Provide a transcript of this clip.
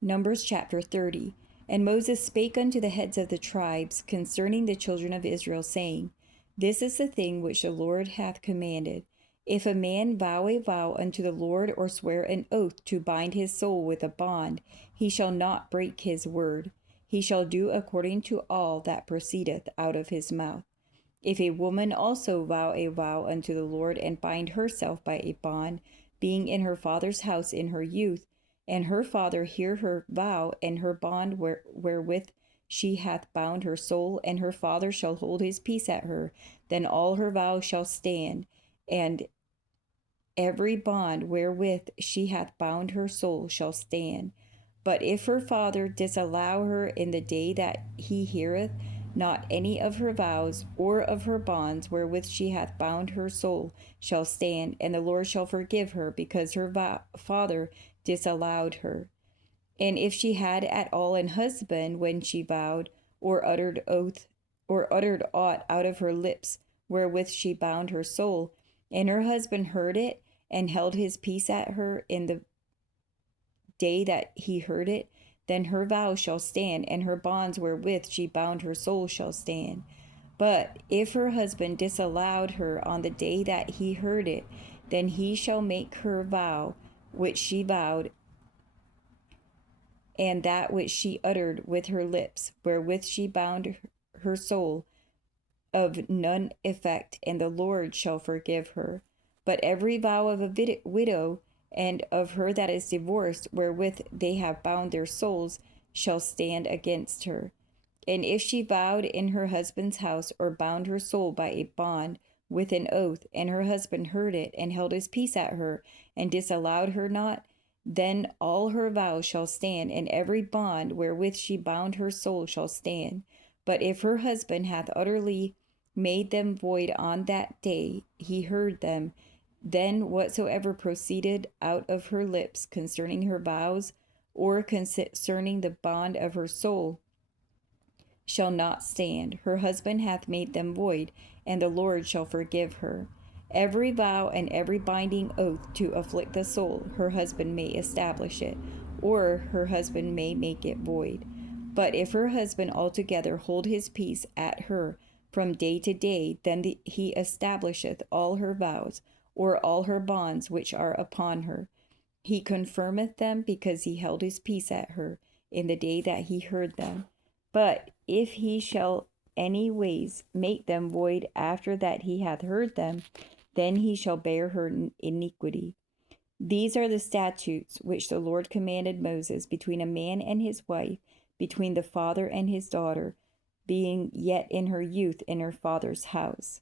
Numbers chapter 30. And Moses spake unto the heads of the tribes concerning the children of Israel, saying, This is the thing which the Lord hath commanded. If a man vow a vow unto the Lord, or swear an oath to bind his soul with a bond, he shall not break his word. He shall do according to all that proceedeth out of his mouth. If a woman also vow a vow unto the Lord, and bind herself by a bond, being in her father's house in her youth, and her father hear her vow and her bond wherewith she hath bound her soul, and her father shall hold his peace at her, then all her vows shall stand, and every bond wherewith she hath bound her soul shall stand. But if her father disallow her in the day that he heareth not any of her vows or of her bonds wherewith she hath bound her soul shall stand, and the Lord shall forgive her, because her father disallowed her. And if she had at all an husband when she vowed, or uttered aught out of her lips wherewith she bound her soul, and her husband heard it, and held his peace at her in the day that he heard it, then her vow shall stand, and her bonds wherewith she bound her soul shall stand. But if her husband disallowed her on the day that he heard it, then he shall make her vow which she vowed, and that which she uttered with her lips, wherewith she bound her soul, of none effect, and the Lord shall forgive her. But every vow of a widow and of her that is divorced, wherewith they have bound their souls, shall stand against her. And if she vowed in her husband's house, or bound her soul by a bond with an oath, and her husband heard it, and held his peace at her, and disallowed her not, then all her vows shall stand, and every bond wherewith she bound her soul shall stand. But if her husband hath utterly made them void on that day he heard them, then whatsoever proceeded out of her lips concerning her vows, or concerning the bond of her soul, shall not stand. Her husband hath made them void, and the Lord shall forgive her. Every vow and every binding oath to afflict the soul, her husband may establish it, or her husband may make it void. But if her husband altogether hold his peace at her from day to day, then he establisheth all her vows, or all her bonds which are upon her. He confirmeth them, because he held his peace at her in the day that he heard them. But if he shall any ways make them void after that he hath heard them, then he shall bear her iniquity. These are the statutes which the Lord commanded Moses between a man and his wife, between the father and his daughter, being yet in her youth in her father's house.